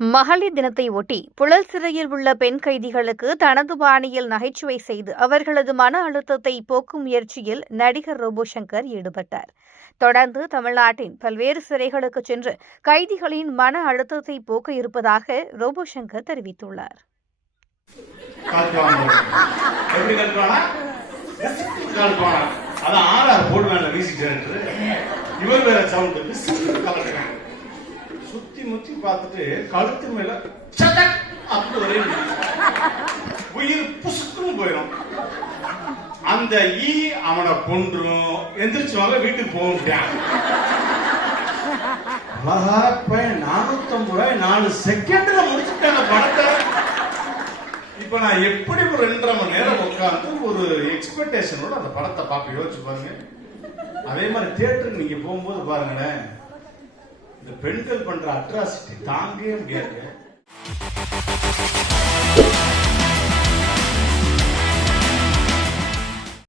மகளிர் தினத்தை ஒட்டி புழல் சிறையில் உள்ள பெண் கைதிகளுக்கு தனது பாணியில் நகைச்சுவை செய்து அவர்களது மன அழுத்தத்தை போக்கும் முயற்சியில் நடிகர் ரோபோ சங்கர் ஈடுபட்டார். தொடர்ந்து தமிழ்நாட்டின் பல்வேறு சிறைகளுக்கு சென்று கைதிகளின் மன அழுத்தத்தை போக்க இருப்பதாக ரோபோ சங்கர் தெரிவித்துள்ளார். சுத்தி முத்தி பார்த்துட்டு கழுத்து மேல அப்படி ஒரே உயிர் புசுக்குன்னு போயிடும். அந்த அவனை கொன்றும் எந்திரிச்சுவாங்க, வீட்டுக்கு போக முடியாது. 450 ரூபாய் 4 செகண்ட்ல முடிச்சுட்டேன் அந்த படத்தை. இப்ப நான் எப்படி ஒரு 2.5 மணி நேரம் உட்காந்து ஒரு எக்ஸ்பெக்டேஷனோட அந்த படத்தை பார்க்க யோசிச்சு பாருங்க. அதே மாதிரி தியேட்டருக்கு நீங்க போகும்போது பாருங்களேன், இந்த பெண்கள் பண்ற அட்ராசிட்டி தாங்கவே முடியாது.